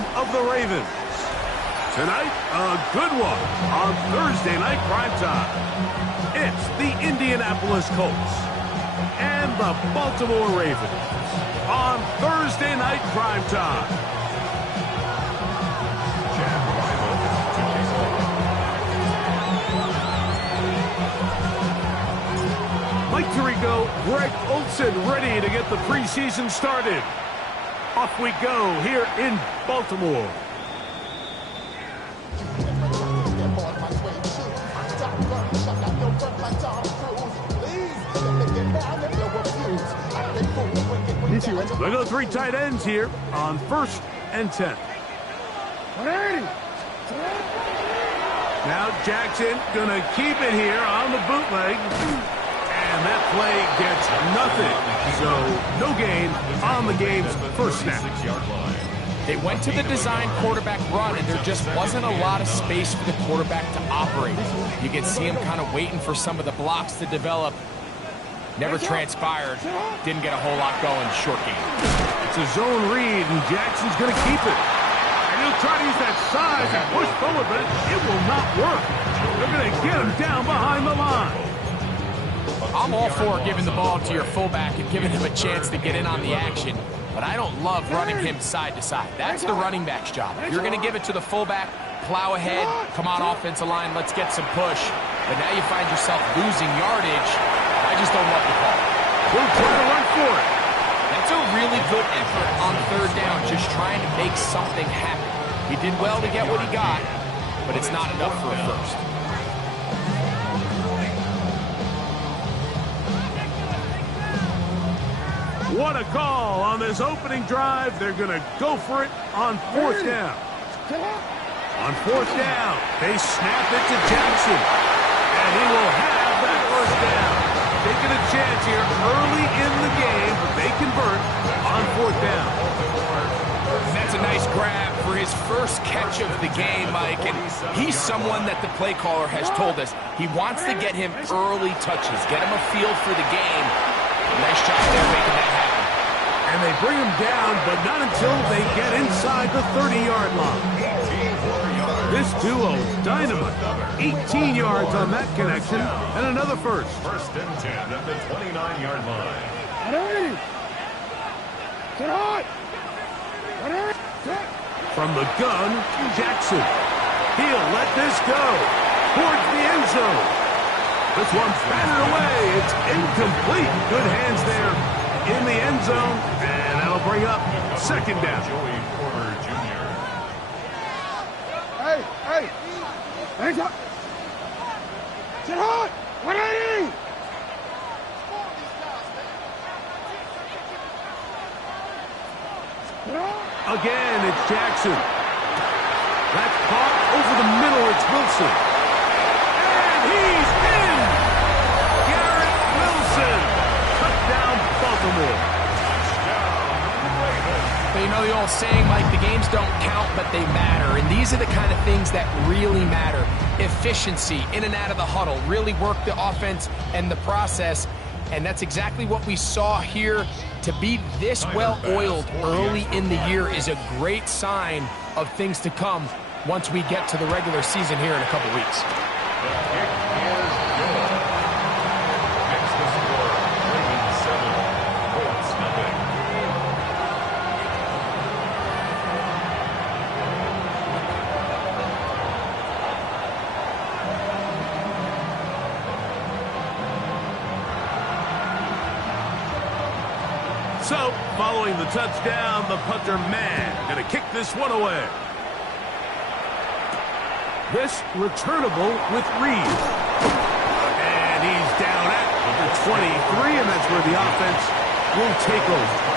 home of the Ravens. Tonight, a good one on Thursday Night Primetime. It's the Indianapolis Colts and the Baltimore Ravens on Thursday Night Primetime. Mike Tirico, Greg Olsen ready to get the preseason started. Off we go here in Baltimore. We go three tight ends here on 1st and 10. Now Jackson gonna keep it here on the bootleg. And that play gets nothing. So no gain on the game's first snap. They went to the design quarterback run, and there just wasn't a lot of space for the quarterback to operate. You can see him kind of waiting for some of the blocks to develop. Never transpired. Didn't get a whole lot going. Short game. It's a zone read, and Jackson's going to keep it. And he'll try to use that size and push forward, but it will not work. They're going to get him down behind the line. I'm all for giving the ball to your fullback and giving him a chance to get in on the action, but I don't love running him side to side. That's the running back's job. If you're going to give it to the fullback, plow ahead, come on offensive line, let's get some push. But now you find yourself losing yardage. I just don't love the call. We'll try to run for it. That's a really good effort on 3rd down, just trying to make something happen. He did well to get what he got, but it's not enough for a first. What a call on this opening drive. They're going to go for it on 4th down. On 4th down, they snap it to Jackson. And he will have that 1st down. Taking a chance here early in the game, but they convert on 4th down. That's a nice grab for his first catch of the game, Mike. And he's someone that the play caller has told us he wants to get him early touches, get him a feel for the game. Nice job there making that happen. And they bring him down, but not until they get inside the 30-yard line. This duo, dynamite. 18 yards on that connection, and another first. 1st and 10 at the 29-yard line. From the gun, Jackson. He'll let this go towards the end zone. This one's batted away. It's incomplete. Good hands there in the end zone, and that'll bring up 2nd down. Joey Porter Jr. Hey! Hands up! Sit hard! 180! Again, it's Jackson. That's caught over the middle. It's Wilson. And he's in! Garrett Wilson. Touchdown, Baltimore. But you know the old saying, Mike, the games don't count, but they matter. And these are the kind of things that really matter. Efficiency, in and out of the huddle, really work the offense and the process. And that's exactly what we saw here. To be this well-oiled early in the year is a great sign of things to come once we get to the regular season here in a couple weeks. So, following the touchdown, the punter man going to kick this one away. This returnable with Reed. And he's down at the 23, and that's where the offense will take over.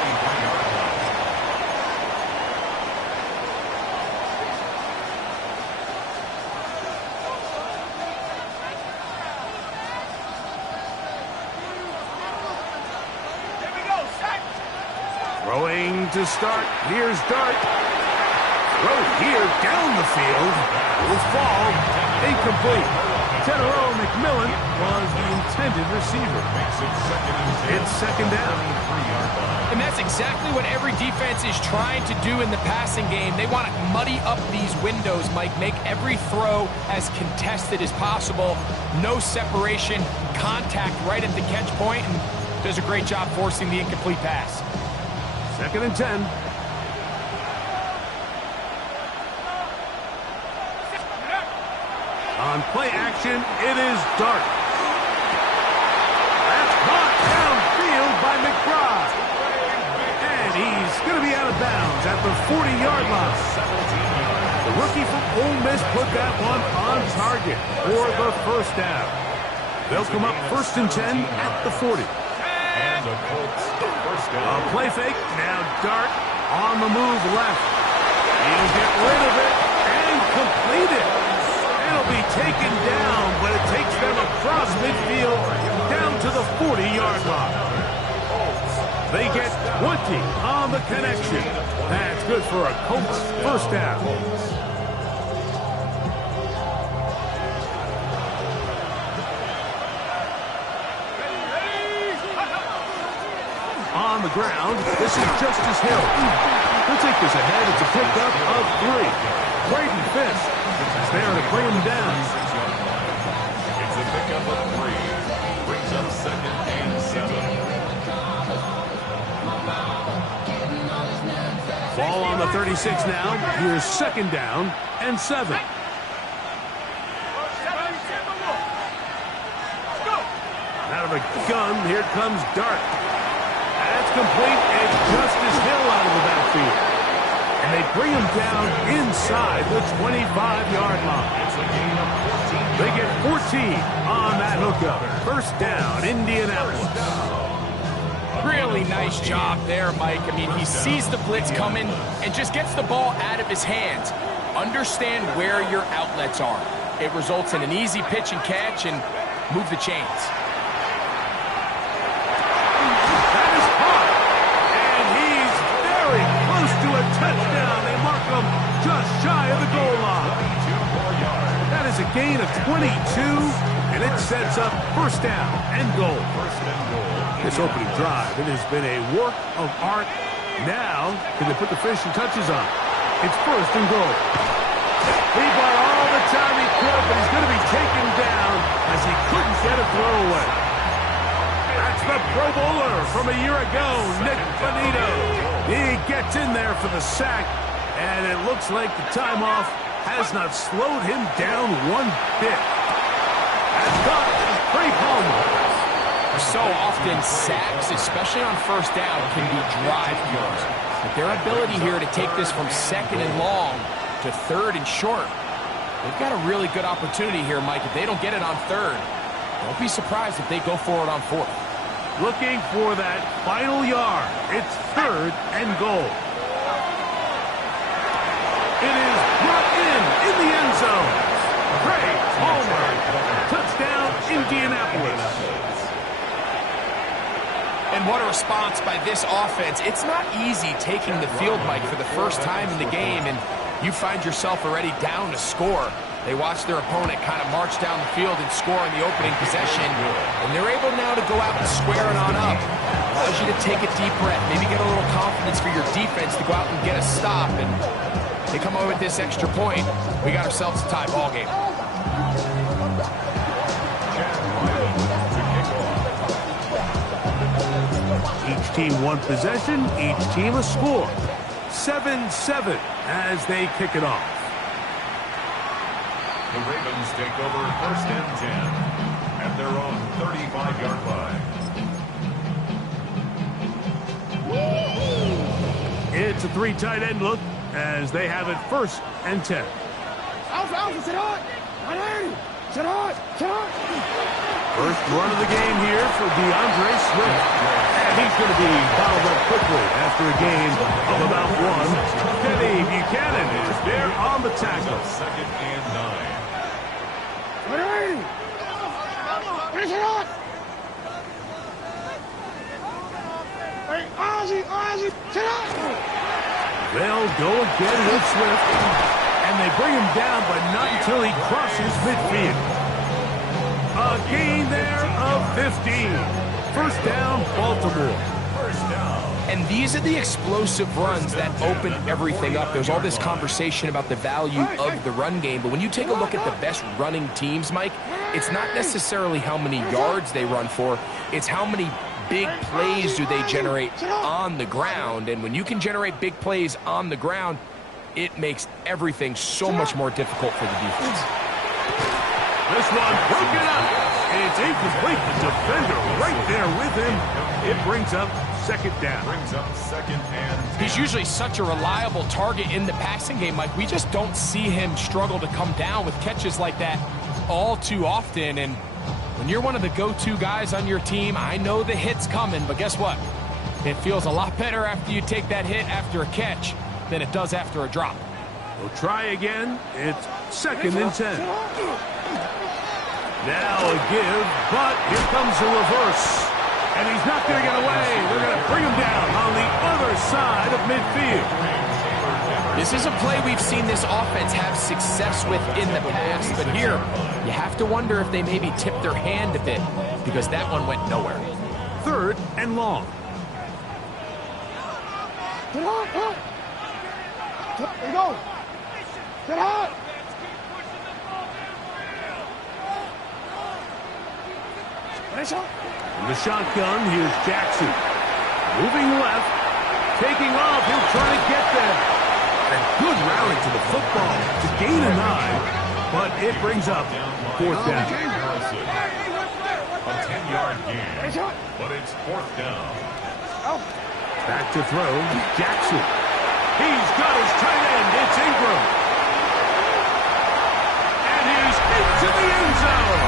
Throwing to start. Here's Dart. Throw here down the field. Will fall. Incomplete. Tenero McMillan was the intended receiver. It's second down. And that's exactly what every defense is trying to do in the passing game. They want to muddy up these windows, Mike, make every throw as contested as possible. No separation, contact right at the catch point, and does a great job forcing the incomplete pass. Second and 10. On play action, it is Dart. That's caught downfield by McBride. And he's going to be out of bounds at the 40-yard line. The rookie from Ole Miss put that one on target for the first down. They'll come up first and 10 at the 40. And the Colts, the first down. A play fake. Now Dart on the move left. He'll get rid of it and complete it. It'll be taken down, but it takes them across midfield down to the 40-yard line. They get 20 on the connection. That's good for a Colts first down. On the ground, this is Justice Hill. He'll take this ahead. It's a pickup of 3. Braden Fisk is there to bring him down. It's a pickup of 3. Brings up second and 7. Ball on the 36 now. Here's second down and 7. Out of a gun, here comes Dart. That's complete, and Justice Hill out of the backfield. And they bring him down inside the 25-yard line. They get 14 on that hookup. First down, Indianapolis. Really nice job there, Mike. I mean, he sees the blitz coming and just gets the ball out of his hands. Understand where your outlets are. It results in an easy pitch and catch and move the chains. That is caught. And he's very close to a touchdown. They mark him just shy of the goal line. That is a gain of 22, and it sets up first down and goal. This opening drive, it has been a work of art. Now, can they put the finishing touches on? It's first and goal. He bought all the time he could, but he's going to be taken down as he couldn't get a throw away. That's the Pro Bowler from a year ago, Nick Bonito. He gets in there for the sack, and it looks like the time off has not slowed him down one bit. That's got Trey Palmer. So often, sacks, especially on first down, can be drive killers. But their ability here to take this from second and long to third and short, they've got a really good opportunity here, Mike. If they don't get it on third, don't be surprised if they go for it on fourth. Looking for that final yard. It's third and goal. It is brought in the end zone. Trey Palmer. Touchdown, Indianapolis. And what a response by this offense. It's not easy taking the field, Mike, for the first time in the game, and you find yourself already down to score. They watch their opponent kind of march down the field and score in the opening possession, and they're able now to go out and square it on up. Allows you to take a deep breath, maybe get a little confidence for your defense to go out and get a stop, and they come over with this extra point. We got ourselves a tie ball game. Each team one possession, each team a score. 7-7 as they kick it off. The Ravens take over first and 10 at their own 35-yard line. It's a 3 tight end look as they have it first and 10. Alpha, sit hot! 180! Sit hot! Sit hot! First run of the game here for DeAndre Swift. And he's going to be bottled up quickly after a gain of about 1. Kenny Buchanan is there on the tackle. Second and 9. 180! Finish it hot! Hey, Ozzie, sit hot! They'll go again with Swift. And they bring him down, but not until he crosses midfield. gain there of 15. First down, Baltimore. First down. And these are the explosive runs that open everything up. There's all this conversation about the value of the run game, but when you take a look at the best running teams, Mike, it's not necessarily how many yards they run for, it's how many big plays do they generate on the ground. And when you can generate big plays on the ground, it makes everything so much more difficult for the defense. This one broken up. It's incomplete. The defender right there with him. It brings up second down. Brings up second and 10. He's usually such a reliable target in the passing game, Mike. We just don't see him struggle to come down with catches like that all too often. And when you're one of the go-to guys on your team, I know the hit's coming, but guess what? It feels a lot better after you take that hit after a catch than it does after a drop. We'll try again. It's second and 10. Now a give, but here comes the reverse. And he's not going to get away. They're going to bring him down on the other side of midfield. This is a play we've seen this offense have success with in the past, but here you have to wonder if they maybe tipped their hand a bit because that one went nowhere. Third and long. Get hot! There you go! Get hot! In the shotgun, here's Jackson. Moving left. Taking off. He'll try to get there. A good rally to the football to gain a 9. But it brings up fourth down. A 10-yard gain. But it's fourth down. Back to throw. Jackson. He's got his tight end. It's Ingram. And he's into the end zone.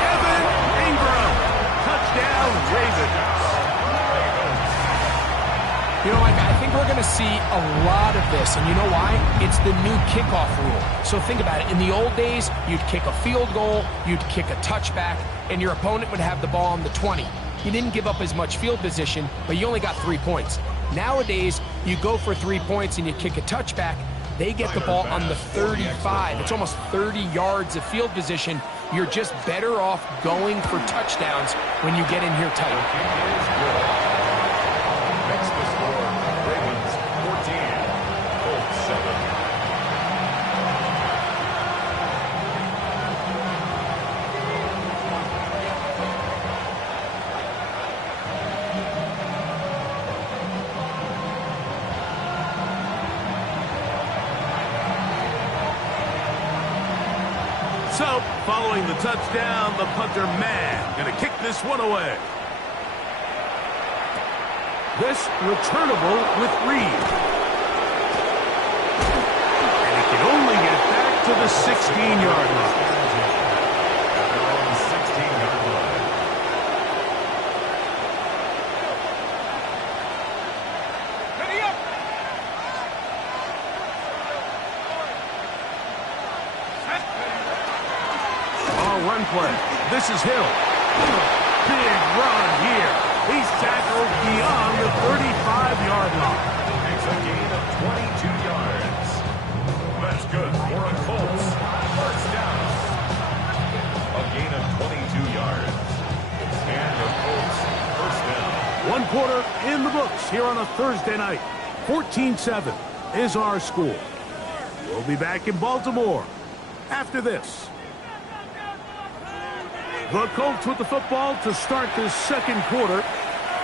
Evan Ingram. Touchdown, Ravens. You know, I think we're going to see a lot of this, and you know why? It's the new kickoff rule. So think about it. In the old days, you'd kick a field goal, you'd kick a touchback, and your opponent would have the ball on the 20. You didn't give up as much field position, but you only got 3 points. Nowadays, you go for 3 points and you kick a touchback, they get the ball on the 35. It's almost 30 yards of field position. You're just better off going for touchdowns when you get in here tight. Makes the score Ravens 14, Colts 7. So, following the touchdown, the punter man going to kick this one away. This returnable with Reed. And he can only get back to the 16-yard line. At their own 16-yard line. Ready up! Run play. This is Hill. Big run here. He's tackled beyond the 35-yard line. Makes a gain of 22 yards. That's good for a Colts. First down. A gain of 22 yards. And the Colts first down. 1 quarter in the books here on a Thursday night. 14-7 is our score. We'll be back in Baltimore after this. The Colts with the football to start this second quarter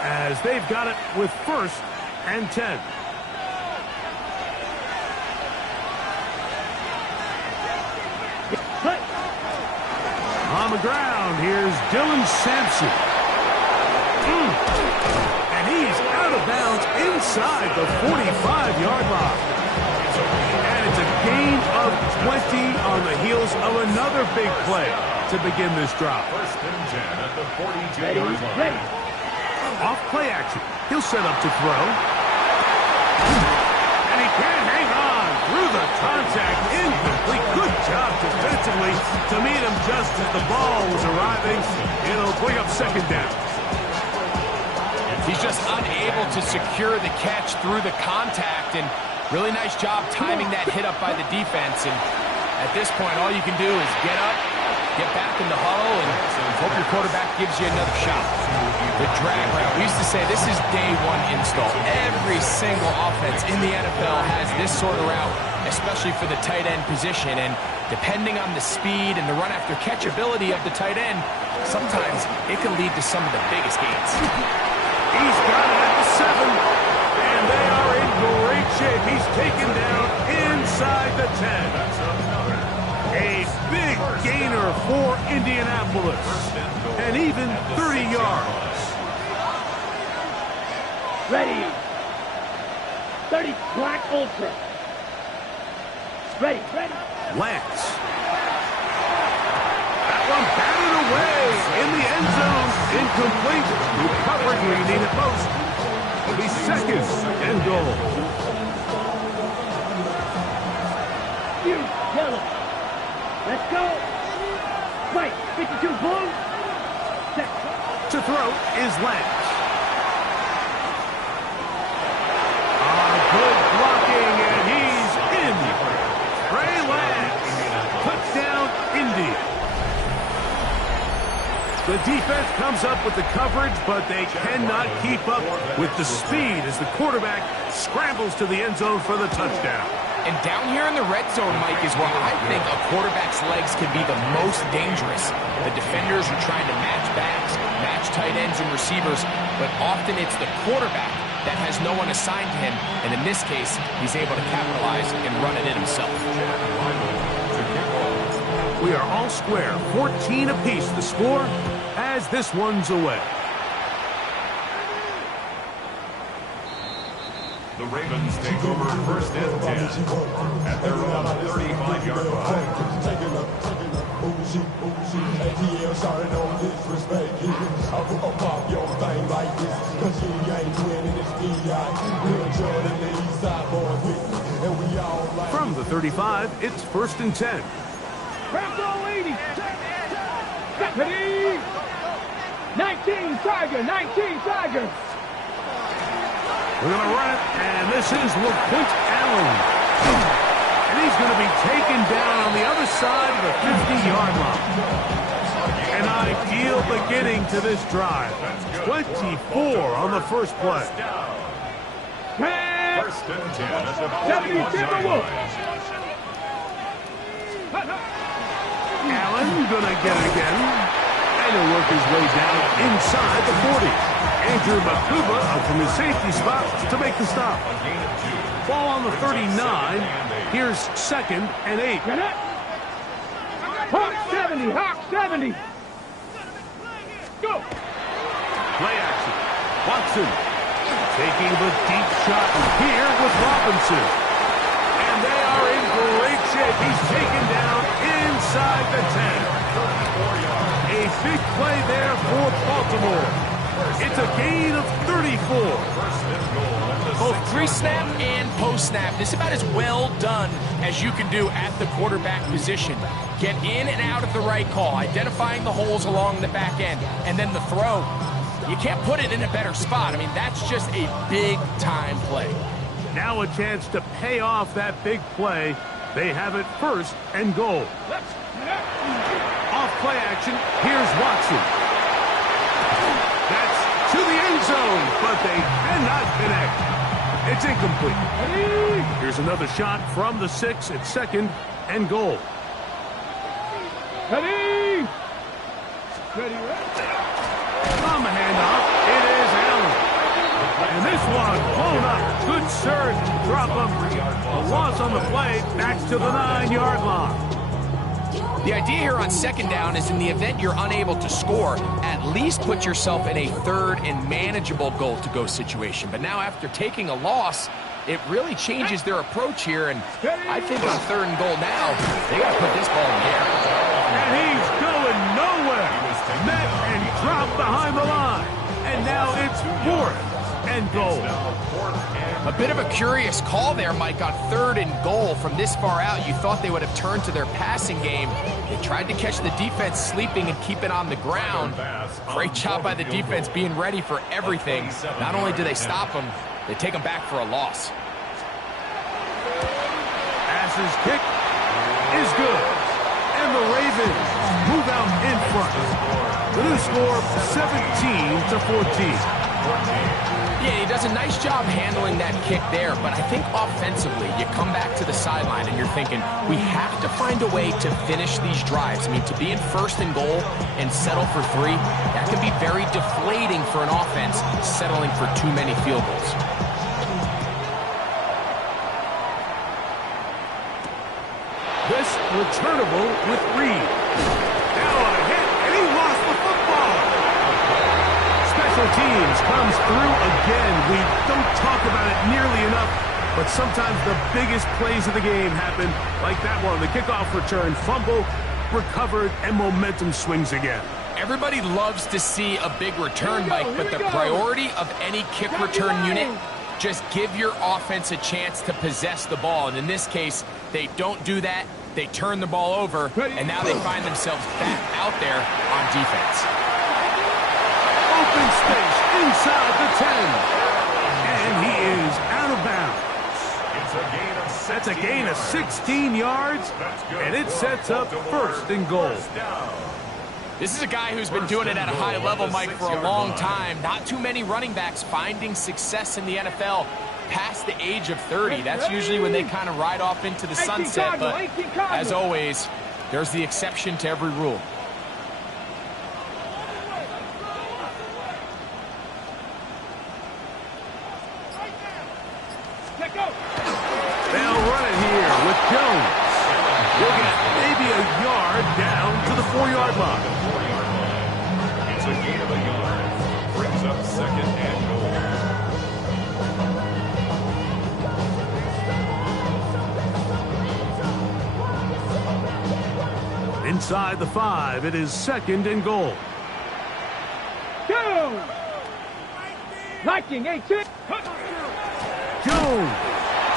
as they've got it with first and 10. On the ground, here's Dylan Sampson. And he's out of bounds inside the 45-yard line. And it's a gain of 20 on the heels of another big play to begin this drive. First and 10 at the 42-yard line. Off play action. He'll set up to throw. And he can't hang on through the contact. Incomplete. Good job defensively to meet him just as the ball was arriving. It'll bring up second down. He's just unable to secure the catch through the contact, and really nice job timing that hit up by the defense. And at this point, all you can do is get up get back in the huddle and hope your quarterback gives you another shot. The drag route. We used to say this is day one install. Every single offense in the NFL has this sort of route, especially for the tight end position. And depending on the speed and the run after catch ability of the tight end, sometimes it can lead to some of the biggest gains. He's got it at the 7, and they are in great shape. He's taken down inside the 10. A big gainer for Indianapolis, and even 30 yards. Ready. 30 Black Ultra. Ready. Lance. That one batted away in the end zone. Incomplete. Recovered where you need it most. It'll be second and goal. You yellow. Let's go. Right, 52 blue. Set. To throw is Lance. Good blocking, and he's in. Trey Lance. Touchdown, Indy. The defense comes up with the coverage, but they cannot keep up with the speed as the quarterback scrambles to the end zone for the touchdown. And down here in the red zone, Mike, is where I think a quarterback's legs can be the most dangerous. The defenders are trying to match backs, match tight ends and receivers, but often it's the quarterback that has no one assigned to him, and in this case, he's able to capitalize and run it in himself. We are all square, 14 apiece the score as this one's away. The Ravens take over first and 10 at their own 35-yard line. From the 35, it's first and 10. Craft all 80. Ready. 19 Tiger. We're going to run it, and this is LaQuint Allen. And he's going to be taken down on the other side of the 50-yard line. An ideal beginning to this drive. 24 on the first play. First and 10 at the 41-yard line. Allen going to get it again. And he'll work his way down inside the 40. Andrew Makuba up from his safety spot to make the stop. Ball on the 39. Here's second and 8. Hawk 70. Go. Play action. Watson taking the deep shot here with Robinson. And they are in great shape. He's taken down inside the 10. A big play there for Baltimore. It's a gain of 34. Both pre-snap and post-snap. This is about as well done as you can do at the quarterback position. Get in and out at the right call, identifying the holes along the back end, and then the throw. You can't put it in a better spot. I mean, that's just a big-time play. Now a chance to pay off that big play. They have it first and goal. Off play action, here's Watson. That's to the end zone, but they cannot connect. It's incomplete. Here's another shot from the 6 at second and goal. Ready. On the handoff, it is Allen. And this one blown up. Good surge. Drop him. A loss on the play. Back to the 9-yard line. The idea here on second down is in the event you're unable to score, at least put yourself in a third and manageable goal-to-go situation. But now after taking a loss, it really changes their approach here. And I think on third and goal now, they got to put this ball in the air. And he's going nowhere. Met and dropped behind the line. And now it's fourth and goal. A bit of a curious call there, Mike, on third and goal from this far out. You thought they would have turned to their passing game. They tried to catch the defense sleeping and keep it on the ground. Great job by the defense being ready for everything. Not only do they stop them, they take them back for a loss. Pass's kick is good. And the Ravens Ravens move out in front. The new score, 17-14. Yeah, he does a nice job handling that kick there, but I think offensively, you come back to the sideline and you're thinking, we have to find a way to finish these drives. I mean, to be in first and goal and settle for 3, that can be very deflating for an offense settling for too many field goals. This returnable with Reed. Now a hit, and he lost the football. Special teams comes through again. We don't talk about it nearly enough, but sometimes the biggest plays of the game happen like that one. The kickoff return, fumble, recovered, and momentum swings again. Everybody loves to see a big return, Mike, but the priority of any kick return unit, just give your offense a chance to possess the ball. And in this case, they don't do that. They turn the ball over, and now they find themselves back out there on defense. Open space inside the 10. And he is out of bounds. That's a gain of 16 yards, and it sets up first and goal. This is a guy who's been doing it at a high level, Mike, for a long time. Not too many running backs finding success in the NFL past the age of 30. That's usually when they kind of ride off into the sunset, but as always, there's the exception to every rule. They'll run it here with Jones. He'll get maybe a yard down to the 4-yard line. It's a gain of a yard. Brings up second and goal. Inside the 5, it is second and goal. Jones! Liking 18. Jones.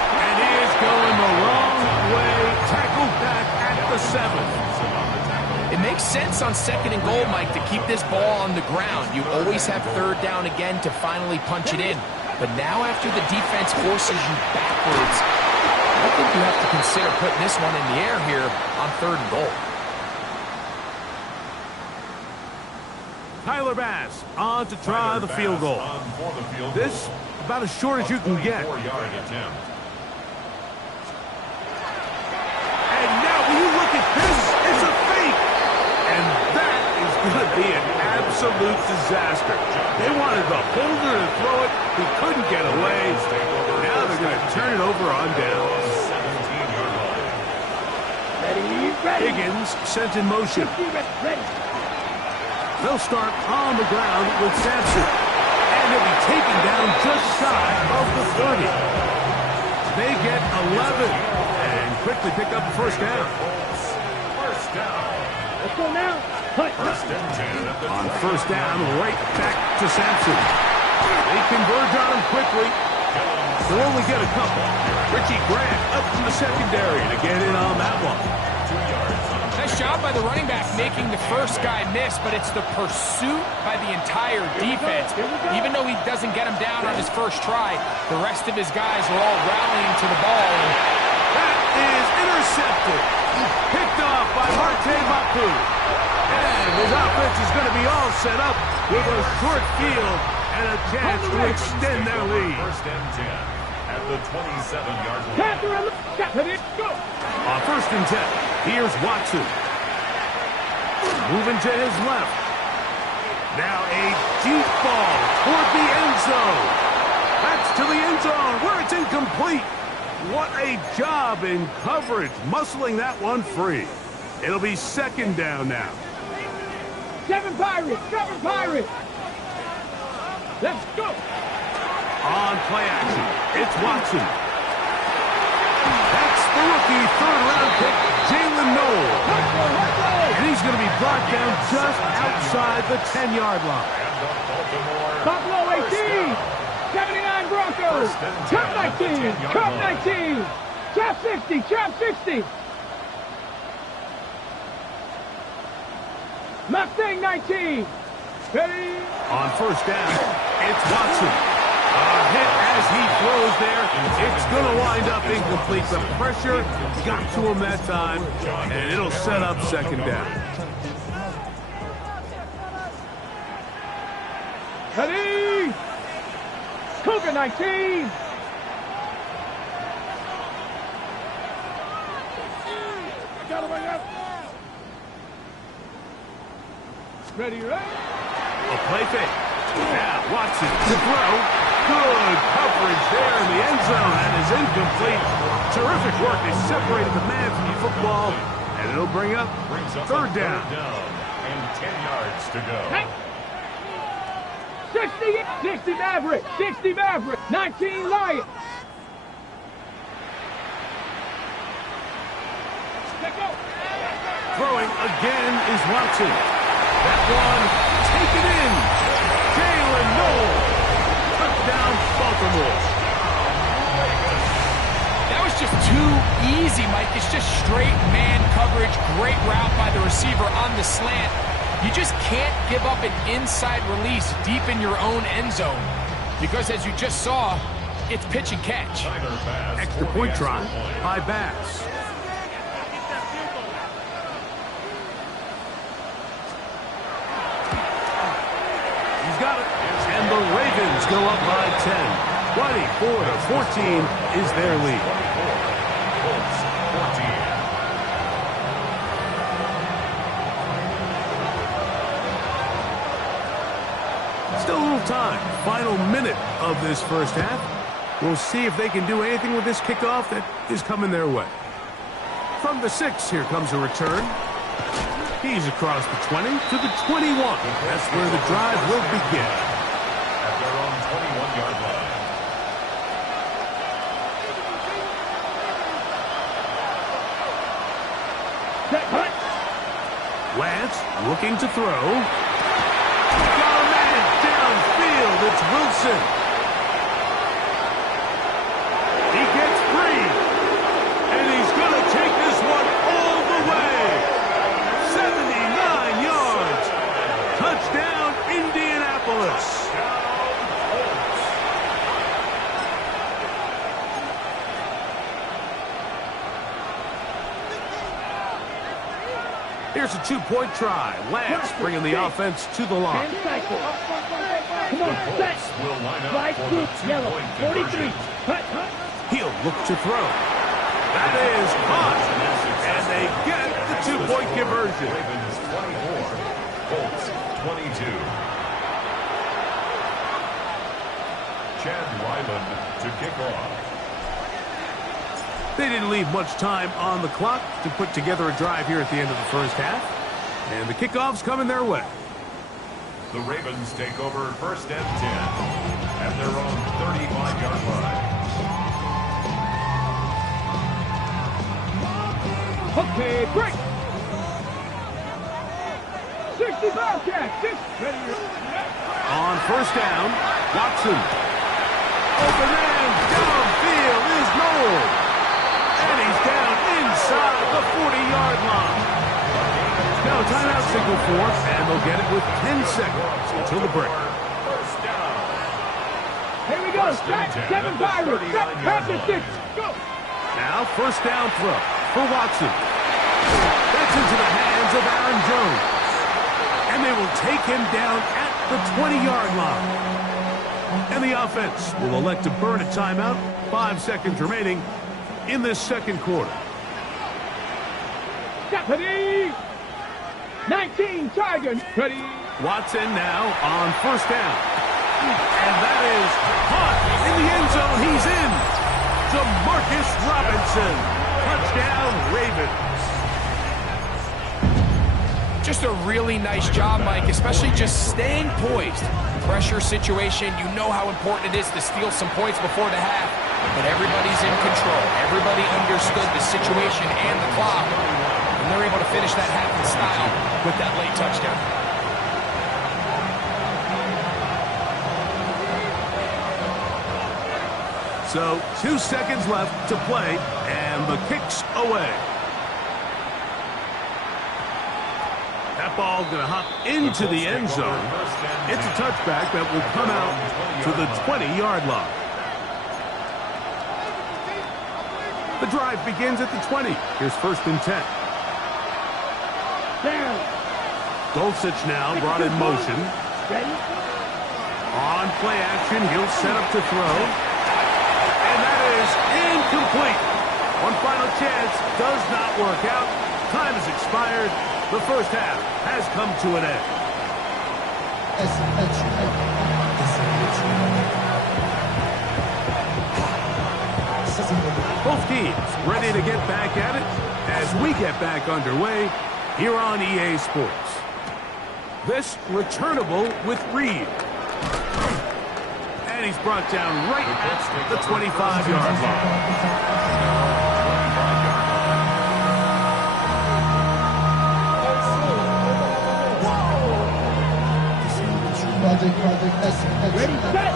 And he is going the wrong way. Tackled back at the 7. It makes sense on second and goal, Mike, to keep this ball on the ground. You always have third down again to finally punch it in. But now after the defense forces you backwards, I think you have to consider putting this one in the air here on third and goal. Tyler Bass on to try the field goal. This about as short as you can get. 4-yard attempt. And now when you look at this, it's a fake. And that is going to be an absolute disaster. They wanted the holder to throw it. He couldn't get away. Now they're going to turn it over on downs. 17-yard line. Higgins sent in motion. They'll start on the ground with Sampson. And he'll be taken down just shy of the 30. They get 11 and quickly pick up the first down. First down. Let's go now. First and 10 at the On first down, right back to Sampson. They converge on him quickly. They'll only get a couple. Richie Grant up from the secondary to get in on that one. 2 yards. Nice job by the running back making the first guy miss, but it's the pursuit by the entire defense. Even though he doesn't get him down on his first try, the rest of his guys are all rallying to the ball. That is intercepted. Picked off by Marte Mapu. And his offense is going to be all set up with a short field and a chance to extend their lead. First and 10 at the 27-yard line. On first and 10, here's Watson. Moving to his left. Now a deep ball toward the end zone. That's to the end zone where it's incomplete. What a job in coverage, muscling that one free. It'll be second down now. 7 Pirates! 7 Pirates! Let's go! On play action, it's Watson. That's the rookie third-round pick, Jalen Noel. And he's going to be brought down just outside the 10-yard line. Buffalo 18! 79 Broncos! Trap 19! Trap 19! Trap 60! Trap 60! Mustang 19! Ready? On first down, it's Watson. Hit as he throws there. It's going to wind up incomplete. The pressure got to him that time, and it'll set up second down. Ready? Cougar 19. Ready, right? A play fake. Now Watson to throw. Good coverage there in the end zone. That is incomplete. Terrific work. They separated the man from the football, and it'll bring up third down. And 10 yards to go. Hey. 60 Maverick. 60 Maverick. 19 Lions. Throwing again is Watson. That one taken in. Jalen Noel. Touchdown, Baltimore. That was just too easy, Mike. It's just straight man coverage. Great route by the receiver on the slant. You just can't give up an inside release deep in your own end zone. Because as you just saw, it's pitch and catch. Extra point try by Bass. Got it. And the Ravens go up by 10. 24-14 is their lead. Colts 14. Still a little time. Final minute of this first half. We'll see if they can do anything with this kickoff that is coming their way. From the 6, here comes a return. He's across the 20 to the 21. That's where the drive will begin. At their own 21-yard line. Lance looking to throw. Got a man downfield. It's Wilson. He gets free. And he's going to take this one all the way. 79 yards. Touchdown, Indianapolis. Here's a two-point try. Lance bringing the offense to the line. Come on, set. Will line up Right for the foot, yellow. 43. two-point Hut, hut. He'll look to throw. That is caught. And they get the two-point conversion. Ravens 24, Colts 22. Chad Ryland to kick off. They didn't leave much time on the clock to put together a drive here at the end of the first half. And the kickoff's coming their way. The Ravens take over first and 10 at their own 35-yard line. Okay, break. 60 Bobcat. 6. On first down, Watson. Open man downfield is Noel. And he's down inside the 40-yard line. Now a timeout signal for, and they'll get it with 10 seconds until the break. Here we go. Set. 7 Pirates. Set. Pass 6. Go. Now first down throw for Watson. That's into the hands of Aaron Jones. And they will take him down at the 20-yard line. And the offense will elect to burn a timeout. 5 seconds remaining in this second quarter. Deputy. 19 Tigers. Ready. Watson now on first down. And that is caught in the end zone. He's in. DeMarcus Robinson. Touchdown, Ravens. Just a really nice job, Mike, especially just staying poised. Pressure situation, you know how important it is to steal some points before the half, but everybody's in control. Everybody understood the situation and the clock, and they're able to finish that half in style with that late touchdown. So 2 seconds left to play, and the kick's away. That ball going to hop into the end zone. It's a touchback that will come out to the 20-yard line. The drive begins at the 20. Here's 1st and 10. Dulcich now brought in motion. On play action, he'll set up to throw. And that is incomplete. One final chance does not work out. Time has expired. The first half has come to an end. Both teams ready to get back at it as we get back underway here on EA Sports. This returnable with Reed. And he's brought down right at the 25-yard line. Ready, set.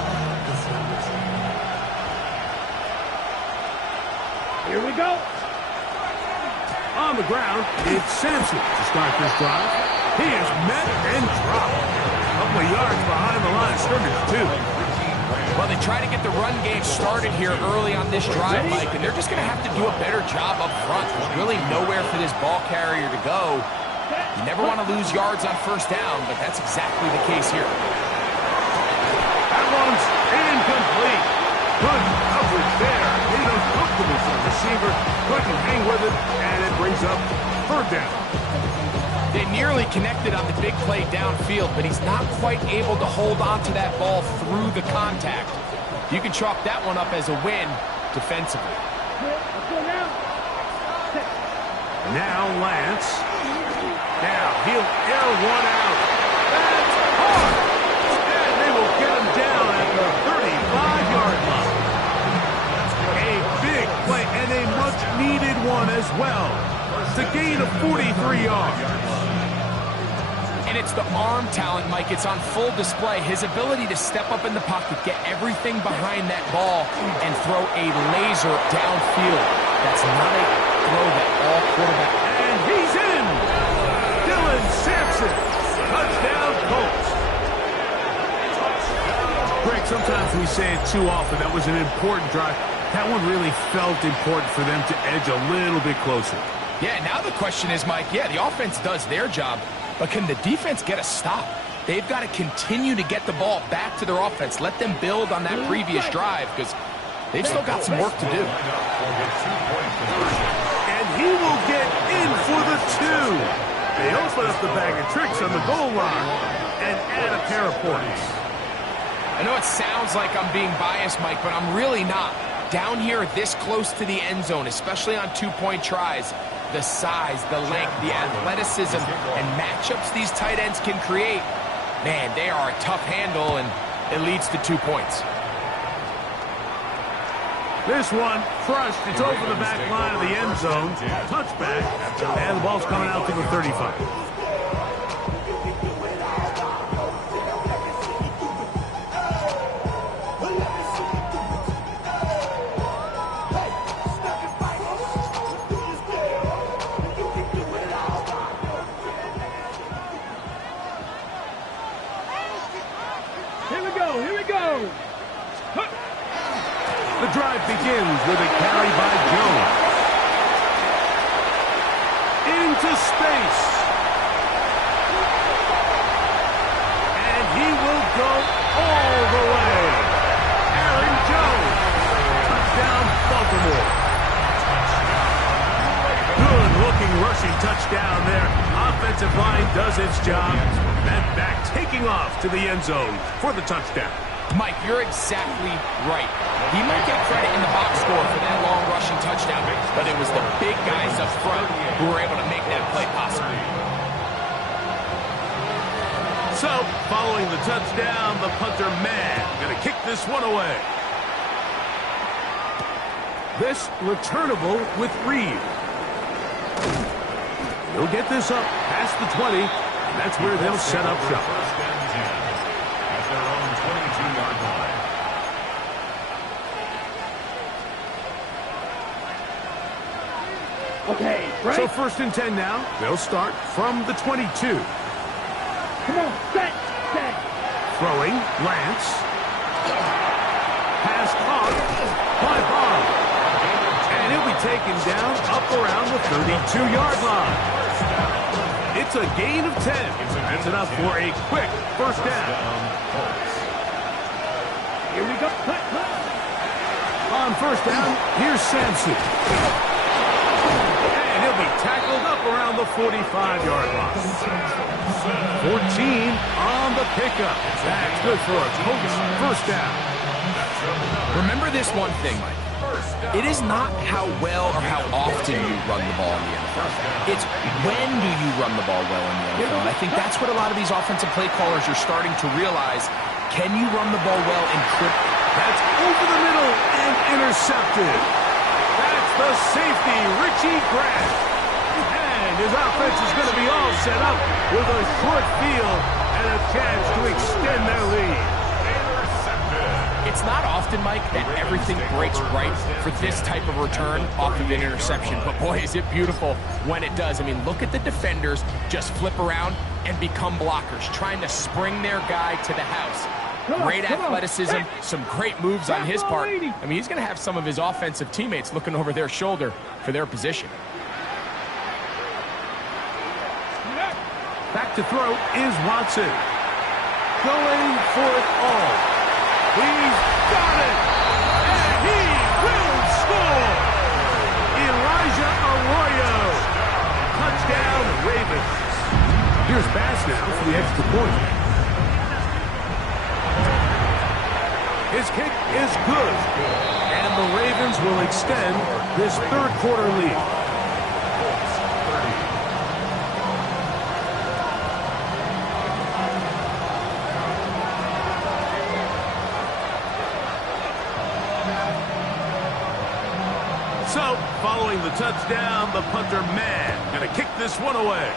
Here we go. On the ground, it's Sampson to start this drive. He is met and dropped. A couple of yards behind the line of scrimmage, too. Well, they try to get the run game started here early on this drive, Mike, and they're just going to have to do a better job up front. There's really nowhere for this ball carrier to go. You never want to lose yards on 1st down, but that's exactly the case here. That one's incomplete. Good coverage there. Made uncomfortable for the receiver. Couldn't hang with it, and it brings up 3rd down. They nearly connected on the big play downfield, but he's not quite able to hold on to that ball through the contact. You can chalk that one up as a win defensively. Now Lance. Now he'll air one out. That's hard. And they will get him down at the 35-yard line. A big play and a much-needed one as well. To gain of 43 yards. And it's the arm talent, Mike. It's on full display. His ability to step up in the pocket, get everything behind that ball, and throw a laser downfield. That's not a throw that all quarterback. And he's in! Dylan Sampson. Touchdown, Colts. Greg, sometimes we say it too often. That was an important drive. That one really felt important for them to edge a little bit closer. Yeah, now the question is, Mike, yeah, the offense does their job, but can the defense get a stop? They've got to continue to get the ball back to their offense. Let them build on that previous drive because they've still got some work to do. And he will get in for the 2. They open up the bag of tricks on the goal line and add a pair of points. I know it sounds like I'm being biased, Mike, but I'm really not. Down here this close to the end zone, especially on 2-point tries, the size, the length, the athleticism, and matchups these tight ends can create, man, they are a tough handle, and it leads to 2 points. This one crushed. It's over the back line of the end zone. Touchback, and the ball's coming out to the 35. The drive begins with a carry by Jones. Into space. And he will go all the way. Aaron Jones. Touchdown, Baltimore. Good-looking rushing touchdown there. Offensive line does its job. And back taking off to the end zone for the touchdown. Mike, you're exactly right. He might get credit in the box score for that long rushing touchdown, but it was the big guys up front who were able to make that play possible. So, following the touchdown, the punter man going to kick this one away. This returnable with Reed. He'll get this up past the 20, and that's where they'll set up shop. Okay, right. So 1st and 10 now. They'll start from the 22. Come on, set. Throwing, Lance. Pass caught by Bob. And he'll be taken down up around the 32-yard line. It's a gain of 10. That's enough for a quick first down. Here we go. On first down, here's Sampson. And he'll be tackled up around the 45-yard line. 14 on the pickup. That's good for a Colts first down. Remember this one thing, Mike. It is not how well or how often you run the ball in the NFL. It's when do you run the ball well in the NFL. And I think that's what a lot of these offensive play callers are starting to realize. Can you run the ball well and That's over the middle and intercepted. That's the safety, Richie Grant. And his offense is going to be all set up with a short field and a chance to extend their lead. It's not often, Mike, that everything breaks right for this type of return off of an interception. But boy, is it beautiful when it does. I mean, look at the defenders just flip around and become blockers, trying to spring their guy to the house. Great athleticism, some great moves on his part. I mean, he's going to have some of his offensive teammates looking over their shoulder for their position. Back to throw is Watson. Going for it all. He's got it. And he will score. Elijah Arroyo. Touchdown, Ravens. Here's Bass now for the extra point. His kick is good. And the Ravens will extend this third quarter lead. So, following the touchdown, the punter man going to kick this one away.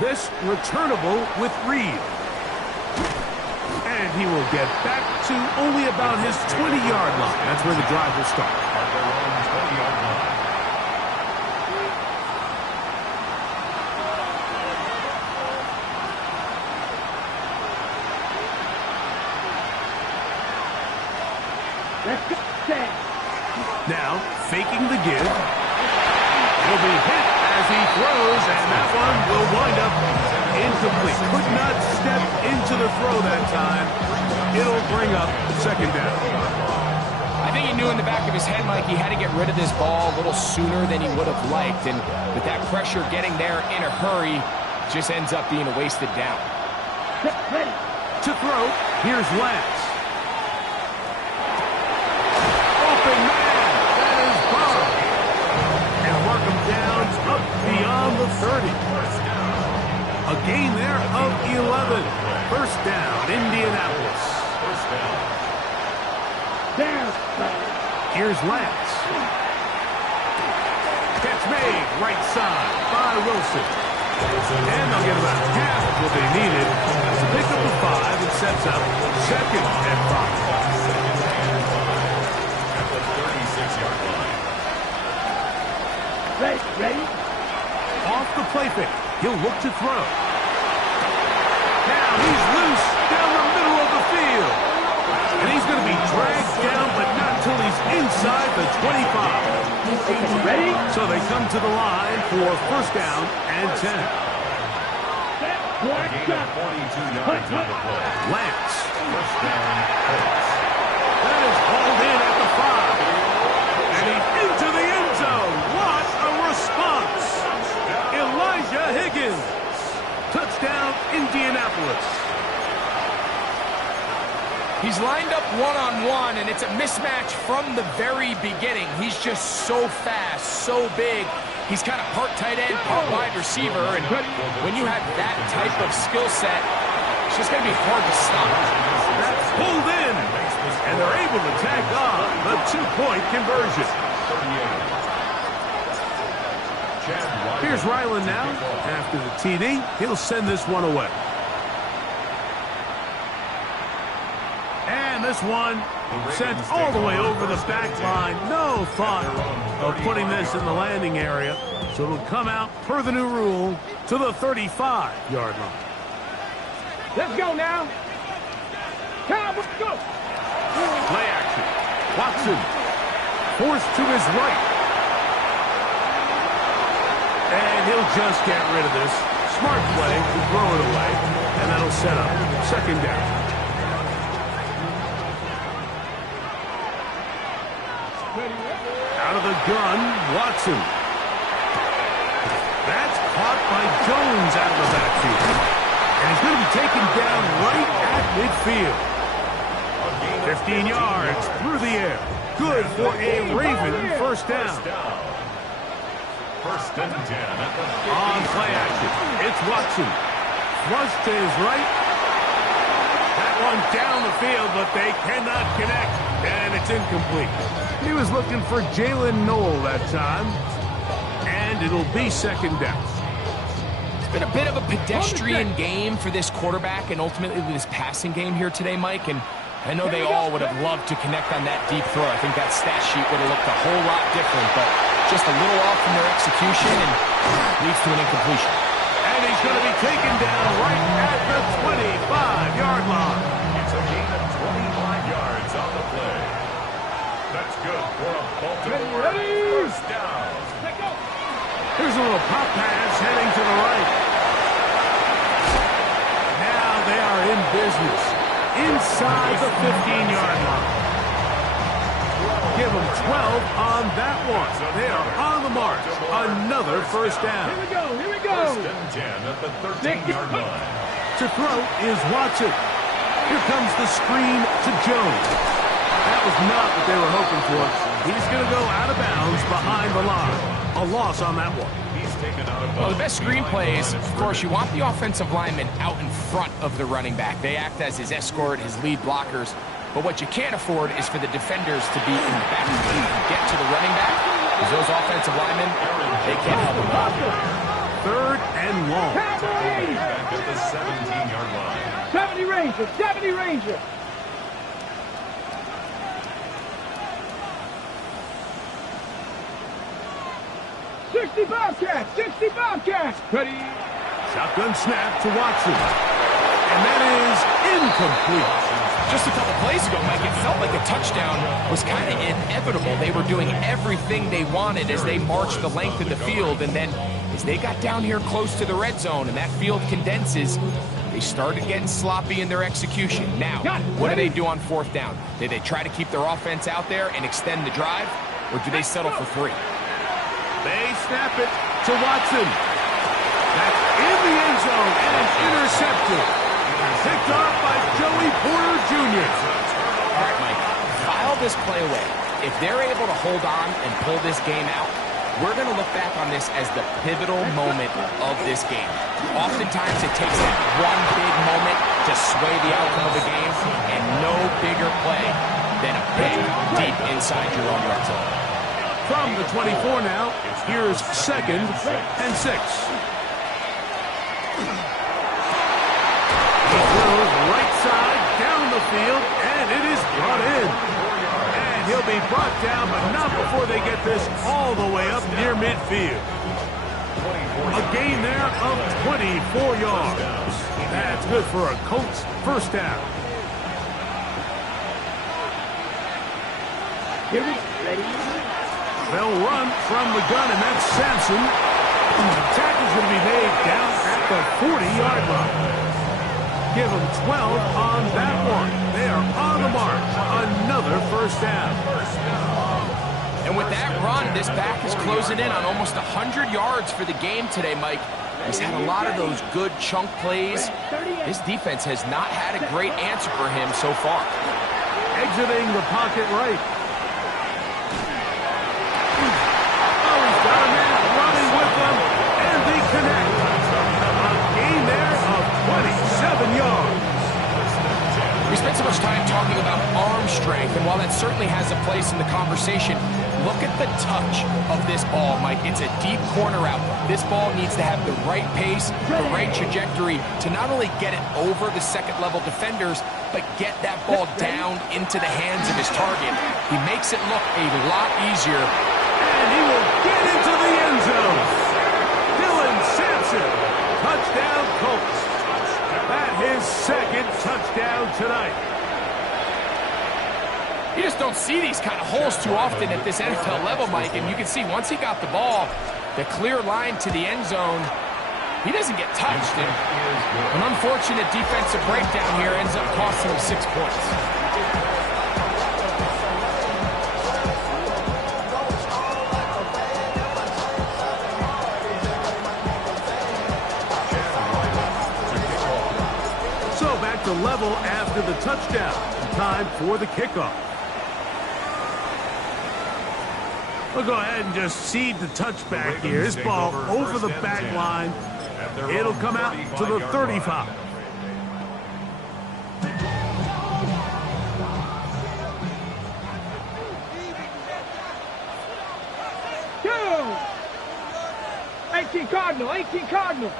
This returnable with Reed. And he will get back to only about his 20-yard line. That's where the drive will start. Now, faking the give. He'll be hit as he throws, and that one will wind up incomplete. Could not step into the throw that time. It'll bring up second down. I think he knew in the back of his head, Mike, he had to get rid of this ball a little sooner than he would have liked. And with that pressure getting there in a hurry, just ends up being a wasted down. To throw, here's Lance. Open man, that is Bob. And mark him down up beyond the 30. A gain there of 11. First down, Indianapolis. Here's Lance. Catch made, right side by Wilson. And they'll get about half of what they needed to pick up the 5 and sets up second and 5. At the 36-yard line. Ready? Off the play fake. He'll look to throw. Now he's loose down the middle of the field. And he's going to be dragged down, but not until he's inside the 25. Ready? So they come to the line for first down and 10. A gain of 42 yards on the play. Lance. First down, Colts. That is hauled in at the 5. And he's into the end zone. What a response. Elijah Higgins. Touchdown, Indianapolis. He's lined up one-on-one, and it's a mismatch from the very beginning. He's just so fast, so big. He's kind of part tight end, part wide receiver, and when you have that type of skill set, it's just going to be hard to stop. That's pulled in, and they're able to tack on the two-point conversion. Here's Ryland now. After the TD, he'll send this one away. And this one sent all the way over the back line. No thought of putting this in the landing area. So it'll come out per the new rule to the 35-yard line. Let's go now. Come, let's go. Play action. Watson forced to his right. And he'll just get rid of this. Smart play to throw it away. And that'll set up second down. Out of the gun, Watson. That's caught by Jones out of the backfield. And he's going to be taken down right at midfield. 15 yards through the air. Good for a Raven first down. First and 10 at the 15. On play action, it's Watson. Flush to his right. That one down the field, but they cannot connect. And it's incomplete. He was looking for Jalen Noel that time. And it'll be second down. It's been a bit of a pedestrian game for this quarterback and ultimately this passing game here today, Mike. And I know they all would have loved to connect on that deep throw. I think that stat sheet would have looked a whole lot different, but just a little off from their execution and leads to an incompletion. And he's going to be taken down right at the 25-yard line. It's a gain of 25 yards on the play. That's good for a Baltimore first down. Here's a little pop pass heading to the right. Now they are in business. Inside the 15-yard line. Give them 12 on that one. They are on the march. Another first down. Here we go, here we go. First and 10 at the 13-yard line. To throw is Watson. Here comes the screen to Jones. That was not what they were hoping for. He's going to go out of bounds behind the line. A loss on that one. He's taken out of bounds. Well, the best screen plays, of course, you want the offensive lineman out in front of the running back. They act as his escort, his lead blockers. But what you can't afford is for the defenders to be in the back and get to the running back. Because those offensive linemen, they can't help them out. Third and long. Back at the 17-yard line. 70 Ranger, 70 Ranger. Bobcats, 60 Bobcats. Ready. Shotgun snap to Watson. And that is incomplete. Just a couple plays ago, Mike, it felt like a touchdown was kind of inevitable. They were doing everything they wanted as they marched the length of the field. And then as they got down here close to the red zone and that field condenses, they started getting sloppy in their execution. Now, what do they do on fourth down? Do they try to keep their offense out there and extend the drive? Or do they settle for 3? They snap it to Watson. That's in the end zone and intercepted. Picked off by Joey Porter Jr. All right, Mike, file this play away. If they're able to hold on and pull this game out, we're going to look back on this as the pivotal moment of this game. Oftentimes it takes that one big moment to sway the outcome of the game, and no bigger play than a pick deep inside your own red zone. From the 24 now, here's second and 6. He throws right side down the field, and it is brought in. And he'll be brought down, but not before they get this all the way up near midfield. A gain there of 24 yards. That's good for a Colts first down. Here we go. Ready. They'll run from the gun, and that's Sampson. The tackle's going to be made down at the 40-yard line. Give them 12 on that one. They are on the mark. Another first down. And with that run, this back is closing in on almost 100 yards for the game today, Mike. He's had a lot of those good chunk plays. His defense has not had a great answer for him so far. Exiting the pocket right. Oh, he's got a man running with them, and they connect. A gain there of 27 yards. We spent so much time talking about arm strength, and while that's defense certainly has a place in the conversation. Look at the touch of this ball, Mike. It's a deep corner out. This ball needs to have the right pace, the right trajectory to not only get it over the second-level defenders, but get that ball down into the hands of his target. He makes it look a lot easier. And he will get into the end zone. Dylan Sampson, touchdown Colts. At his second touchdown tonight. You just don't see these kind of holes too often at this NFL level, Mike, and you can see once he got the ball, the clear line to the end zone, he doesn't get touched. And an unfortunate defensive breakdown here ends up costing him 6 points. So back to level after the touchdown. Time for the kickoff. We'll go ahead and just seed the touchback here. This ball over the back line. It'll come out to the 35. Go! 18 Cardinal, 18 Cardinal.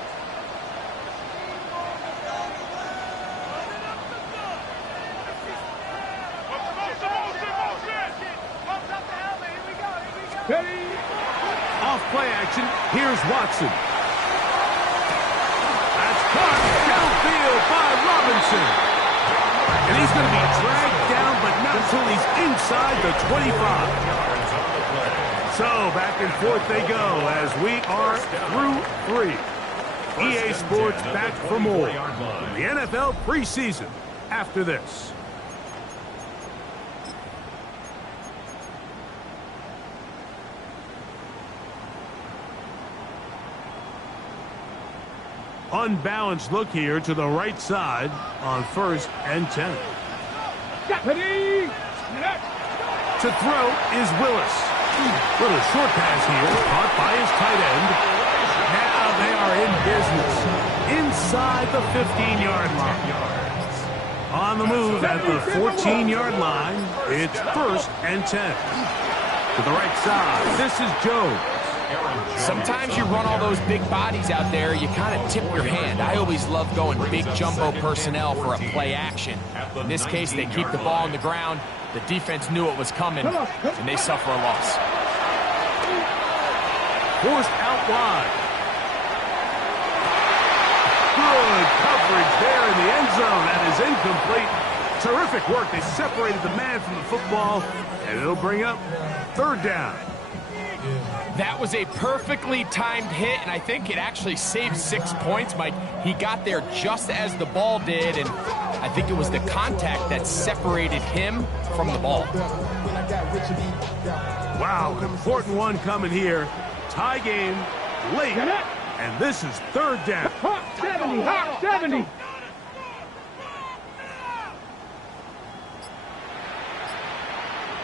Ready? Off play action. Here's Watson. That's caught downfield by Robinson. And he's going to be dragged down, but not until he's inside the 25. So back and forth they go as we are through 3. EA Sports back for more. The NFL preseason after this. Unbalanced look here to the right side on 1st and 10. Ready? To throw is Willis. Little short pass here, caught by his tight end. Now they are in business inside the 15-yard line. On the move at the 14-yard line, it's 1st and 10. To the right side, this is Jones. Sometimes you run all those big bodies out there, you kind of tip your hand. I always love going big jumbo personnel for a play action. In this case, they keep the ball on the ground. The defense knew it was coming, and they suffer a loss. Forced out wide. Good coverage there in the end zone. That is incomplete. Terrific work. They separated the man from the football, and it'll bring up 3rd down. That was a perfectly timed hit, and I think it actually saved 6 points, Mike. He got there just as the ball did, and I think it was the contact that separated him from the ball. Wow, an important one coming here. Tie game late, and this is 3rd down. Hot 70, hot 70.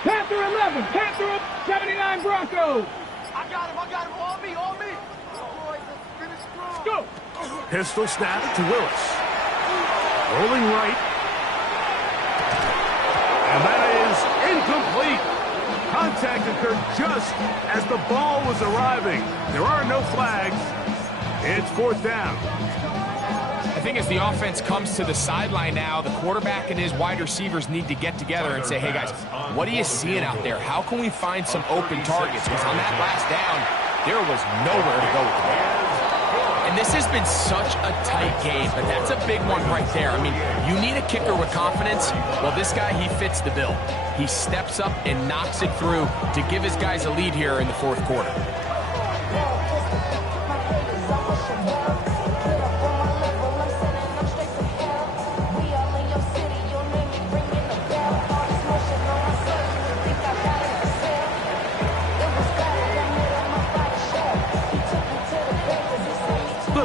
Panther 11, Panther 79 Broncos. I got him, on me. Boys, let's finish strong. Go. Pistol snap to Willis. Rolling right. And that is incomplete. Contact occurred just as the ball was arriving. There are no flags. It's 4th down. I think as the offense comes to the sideline now, the quarterback and his wide receivers need to get together and say, hey, guys, what are you seeing out there? How can we find some open targets? Because on that last down, there was nowhere to go with the ball. And this has been such a tight game, but that's a big one right there. I mean, you need a kicker with confidence. Well, this guy, he fits the bill. He steps up and knocks it through to give his guys a lead here in the 4th quarter.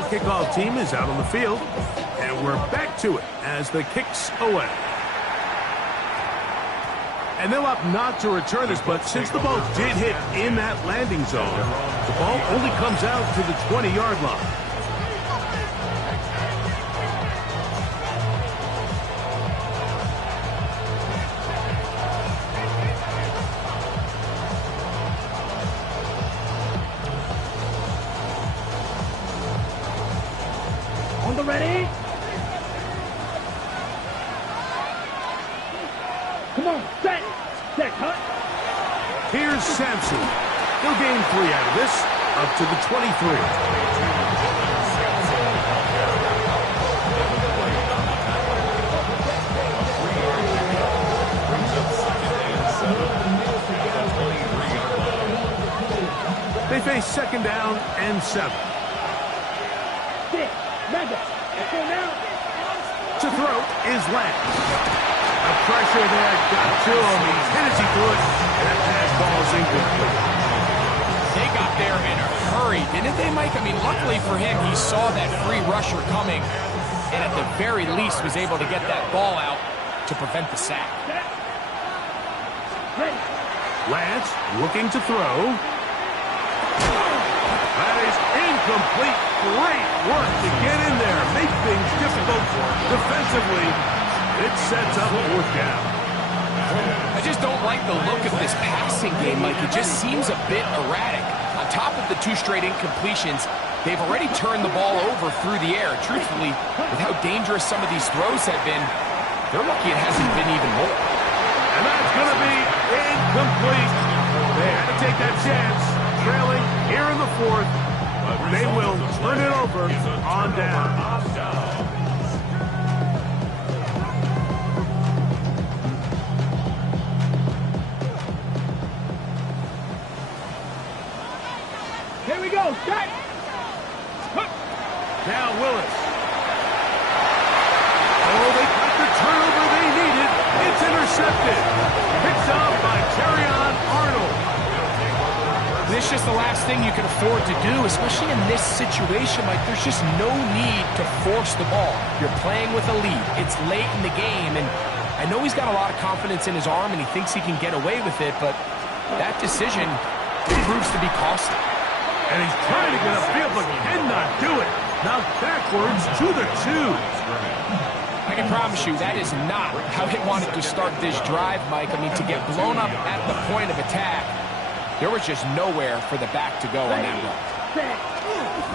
The kickoff team is out on the field, and we're back to it as the kick's away. And they'll opt not to return this, but since the ball did hit in that landing zone, the ball only comes out to the 20-yard line. Shoulder ready. Come on, set. Set, cut. Here's Sampson. He'll gain 3 out of this, up to the 23. They face 2nd down and 7. To throw is Lance. The pressure there got to him. He's hit as he threw it, and that pass ball is incomplete. They got there in a hurry, didn't they, Mike? I mean, luckily for him, he saw that free rusher coming, and at the very least was able to get that ball out to prevent the sack. Lance looking to throw. That is incomplete. Great work to get in there, make things difficult defensively. It sets up 4th down. I just don't like the look of this passing game, Mike. It just seems a bit erratic. On top of the 2 straight incompletions, they've already turned the ball over through the air. Truthfully, with how dangerous some of these throws have been, they're lucky it hasn't been even more. And that's going to be incomplete. They had to take that chance, trailing here in the 4th. But they will turn it over on down. Here we go, set. Now Willis. Oh, they got the turnover they needed. It's intercepted. Picked up by Terrion Arnold. This is just the last thing you can afford to do, especially in this situation. Like, there's just no need to force the ball. You're playing with a lead. It's late in the game, and I know he's got a lot of confidence in his arm, and he thinks he can get away with it, but that decision proves to be costly. And he's trying to get upfield, but cannot do it. Now backwards to the 2. I can promise you that is not how he wanted to start this drive, Mike. I mean, to get blown up at the point of attack, there was just nowhere for the back to go on that run.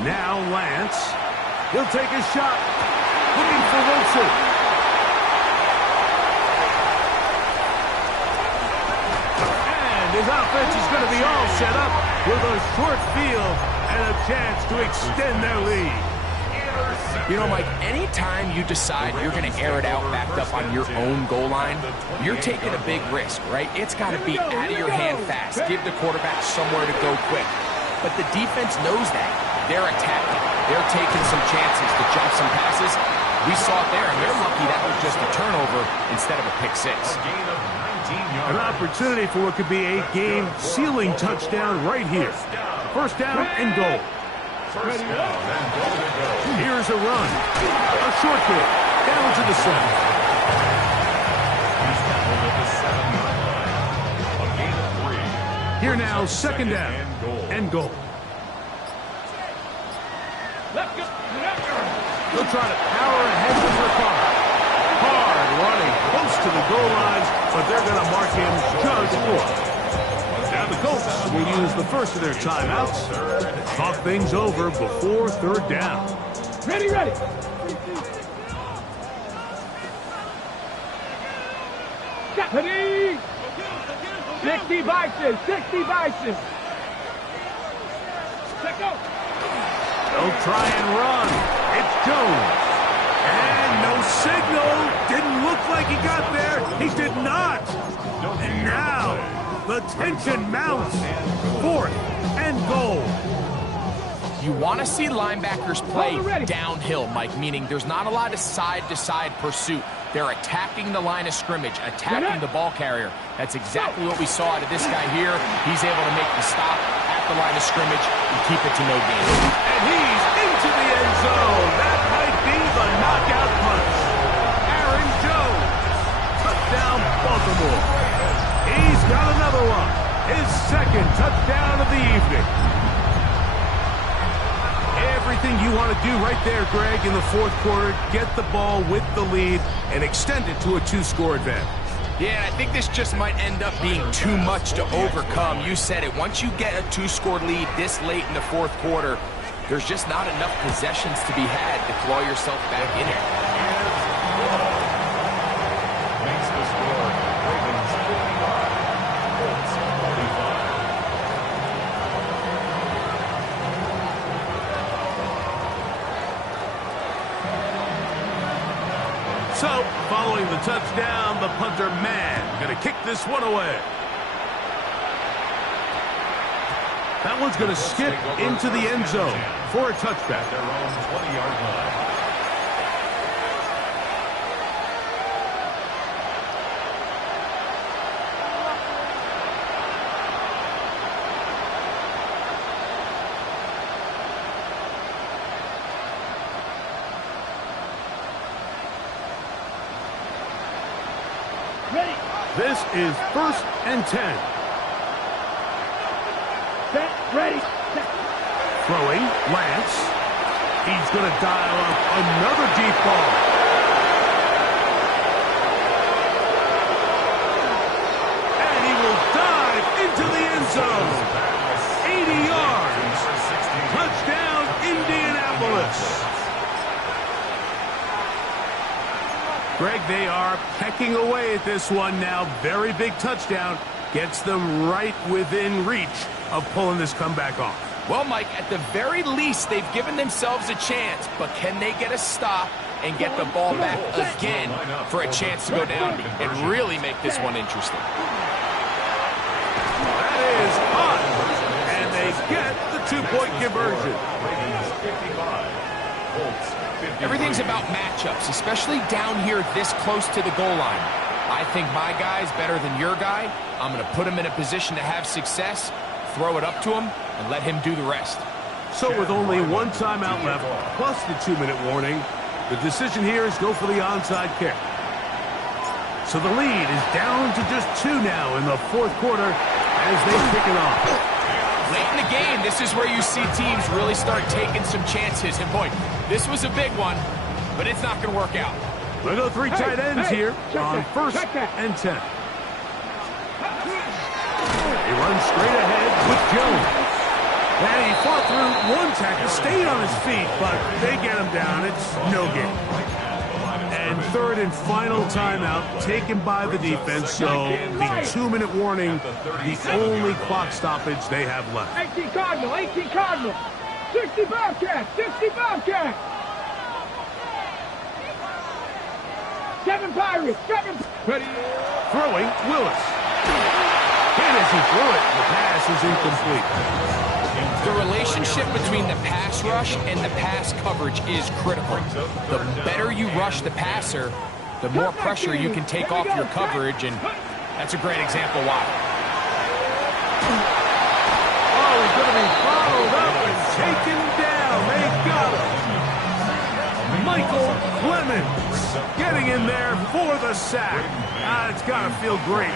Now Lance. He'll take a shot. Looking for Wilson. And his offense is going to be all set up with a short field and a chance to extend their lead. You know, Mike, anytime you decide you're going to air it out backed up on your own goal line, you're taking a big risk, right? It's got to be out of your hand fast. Give the quarterback somewhere to go quick. But the defense knows that. They're attacking. They're taking some chances to jump some passes. We saw it there, and they're lucky that was just a turnover instead of a pick 6. An opportunity for what could be a game-sealing touchdown right here. 1st down and goal. Here's a run. A short kick. Down to the 7. Here now, 2nd down and goal. They'll try to power ahead with their car. Hard running close to the goal lines, but they're going to mark him just short. Now the Colts will use the first of their timeouts. Talk things over before 3rd down. Ready, ready. Ready. 60 Bison, 60 Bison. Let go. They'll try and run. It's Jones. And no signal. Didn't look like he got there. He did not. And now the tension mounts. 4th and goal. You want to see linebackers play downhill, Mike, meaning there's not a lot of side-to-side pursuit. They're attacking the line of scrimmage, attacking the ball carrier. That's exactly what we saw out of this guy here. He's able to make the stop at the line of scrimmage and keep it to no gain. And he's into the end zone. That might be the knockout punch. Aaron Jones. Touchdown, Baltimore. He's got another one. His 2nd touchdown of the evening. Everything you want to do right there, Greg, in the 4th quarter, get the ball with the lead and extend it to a 2-score advantage. Yeah, I think this just might end up being too much to overcome. You said it. Once you get a 2-score lead this late in the 4th quarter, There's just not enough possessions to be had to claw yourself back in it. Makes the score Ravens 55, Colts 45. So, following the touchdown, the punter man going to kick this one away. That one's going to skip into the end zone for a touchback. Their own 20-yard line. Ready. This is 1st and 10. Set. Ready. Set. Throwing, Lance. He's going to dial up another deep ball. And he will dive into the end zone. 80 yards. Touchdown, Indianapolis. Greg, they are pecking away at this one now. Very big touchdown. Gets them right within reach of pulling this comeback off. Well, Mike, at the very least, they've given themselves a chance, but can they get a stop and get the ball back again for a chance to go down and really make this one interesting? That is hot. And they get the two-point conversion. Ravens 55, Colts 50. Everything's about matchups, especially down here this close to the goal line. I think my guy's better than your guy. I'm going to put him in a position to have success, throw it up to him, and let him do the rest. So with only one timeout left, plus the 2-minute warning, the decision here is go for the onside kick. So the lead is down to just 2 now in the 4th quarter as they pick it off. Late in the game, this is where you see teams really start taking some chances. And boy, this was a big one, but it's not going to work out. We'll go 3 tight ends here on that, 1st and 10. He runs straight ahead with Jones. And he fought through one tackle, stayed on his feet, but they get him down. It's no gain. And 3rd and final timeout taken by the defense, so the 2-minute warning, the only clock stoppage they have left. 18 Cardinal. 18 Cardinal. 60 Bobcat. 60 Bobcat. 7 Pirates. 7. Ready. Throwing, Willis. And as he threw it, the pass is incomplete. The relationship between the pass rush and the pass coverage is critical. The better you rush the passer, the more pressure you can take off your coverage, and that's a great example why. Oh, he's going to be followed up and taken down. They got him. Michael Clemens getting in there for the sack. It's got to feel great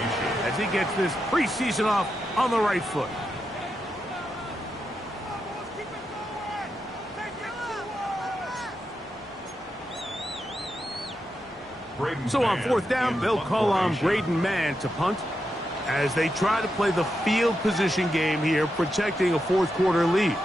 as he gets this preseason off on the right foot. So on 4th down, they'll call on Braden Mann to punt as they try to play the field position game here, protecting a 4th quarter lead.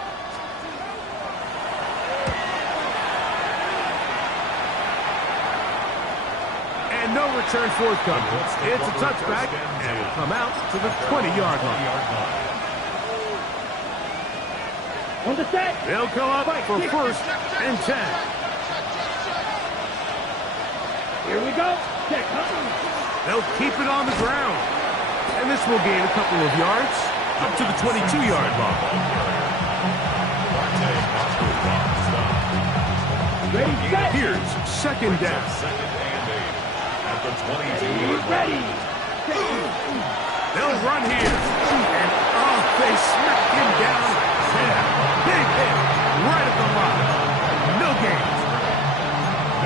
And no return forthcoming. It's a touchback and will come out to the 20-yard line. On the set. They'll come up for 1st and 10. Here we go. Check. They'll keep it on the ground. And this will gain a couple of yards up to the 22-yard line. Ready, set. Here's 2nd down. At the 22. Ready. They'll run here. And, they smack him down. Yeah, big hit right at the line. No gain.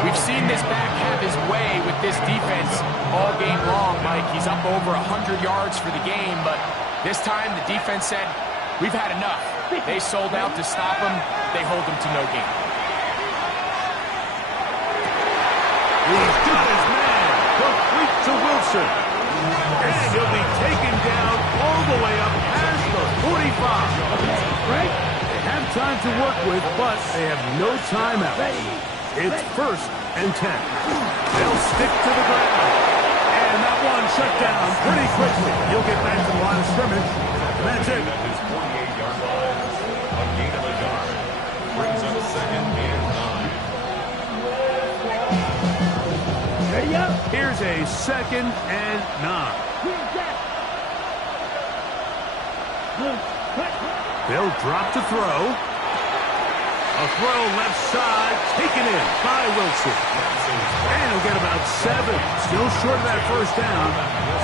We've seen this back have his way with this defense all game long, Mike. He's up over 100 yards for the game, but this time the defense said, we've had enough. They sold out to stop him. They hold him to no gain. He's got his man. Complete to Wilson. And he'll be taken down all the way up past the 45. Right. They have time to work with, but they have no timeout. It's 1st and 10. They'll stick to the ground. And that one shut down pretty quickly. You'll get back to the line of scrimmage. That's it. At his 48-yard line, a gain of a yard. Brings up 2nd and 9. Ready up. Here's a 2nd and 9. They'll drop to throw. A throw left side, taken in by Wilson. And he'll get about 7. Still short of that 1st down.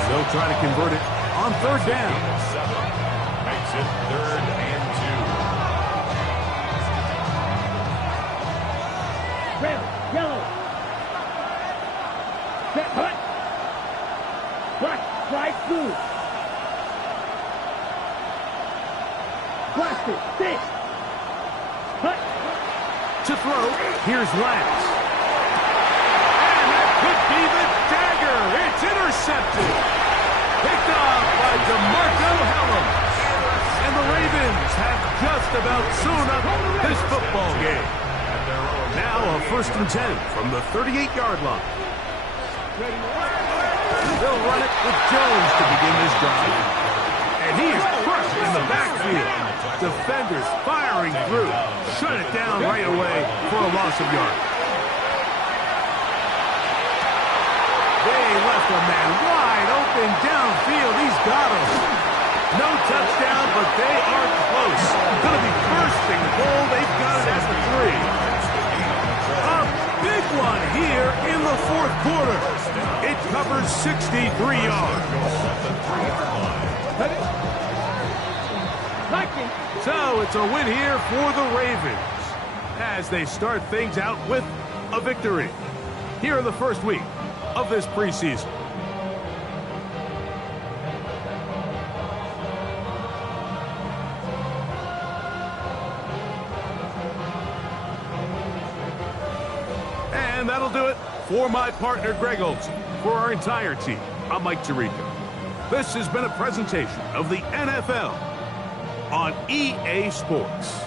They'll try to convert it on 3rd down. 7. Makes it 3rd and 2. Red, yellow. Set, hut. Black, slide through. Plastic, stick. Hut. To throw, here's Lance. And that could be the dagger. It's intercepted. Picked off by DeMarco Hellum. And the Ravens have just about sewn up this football game. Now a 1st and 10 from the 38-yard line. They'll run it with Jones to begin this drive. And he is crushed in the backfield. Defenders firing through. Shut it down right away for a loss of yards. They left a man wide open downfield. He's got him. No touchdown, but they are close. Going to be bursting the goal. They've got it at the 3. A big one here in the 4th quarter. It covers 63 yards. So it's a win here for the Ravens as they start things out with a victory here in the 1st week of this preseason. And that'll do it for my partner Greg Olson. For our entire team, I'm Mike Tirico. This has been a presentation of the NFL on EA Sports.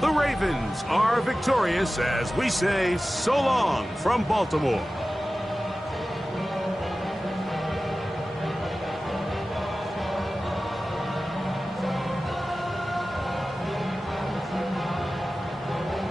The Ravens are victorious as we say so long from Baltimore.